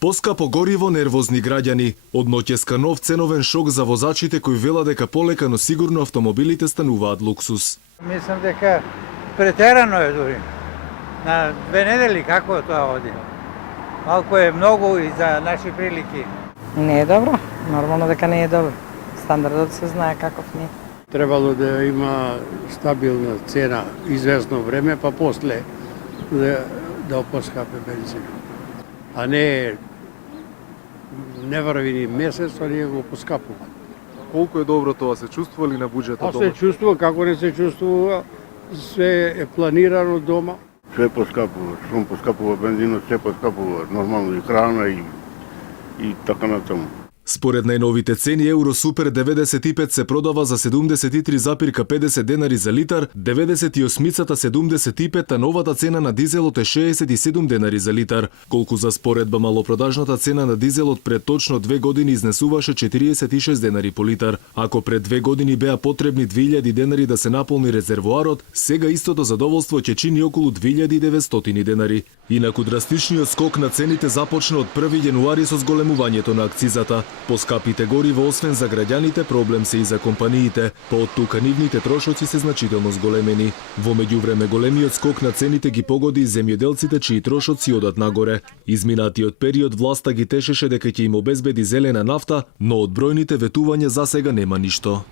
Поскапо гориво, нервозни граѓани. Од ноќеска нов ценовен шок за возачите кои велат дека полека, но сигурно автомобилите стануваат луксус. Мислам дека претерано е дури. На 2 недели како тоа оди? Малку е многу и за наши прилики. Не е добро. Нормално дека не е добро. Стандардот се знае каков не е. Требало да има стабилна цена известно време, па после да опоскапе бензин. А не врви ни месец, а ние го поскапува. Колку е добро тоа? Се чувствува ли на буџетот А дома? се чувствува, како не се чувствува, се е планирано дома. Sve poskapува, шум поскапува, бензинот се поскапува, нормално и храна и така натаму. Според најновите цени, Евро Супер 95 се продава за 73,50 денари за литар, 98-цата 75, а новата цена на дизелот е 67 денари за литар. Колку за споредба малопродажната цена на дизелот пред точно 2 години изнесуваше 46 денари по литар. Ако пред 2 години беа потребни 2000 денари да се наполни резервоарот, сега истото задоволство ќе чини околу 2900 денари. Инаку драстичниот скок на цените започна од 1 јануари со зголемувањето на акцизата. Поскапите гориво, освен за граѓаните, проблем се и за компаниите, па од тука нивните трошоци се значително зголемени. Во меѓувреме големиот скок на цените ги погоди и земјоделците чии трошоци одат нагоре. Изминатиот период власта ги тешеше дека ќе им обезбеди зелена нафта, но од бројните ветувања засега нема ништо.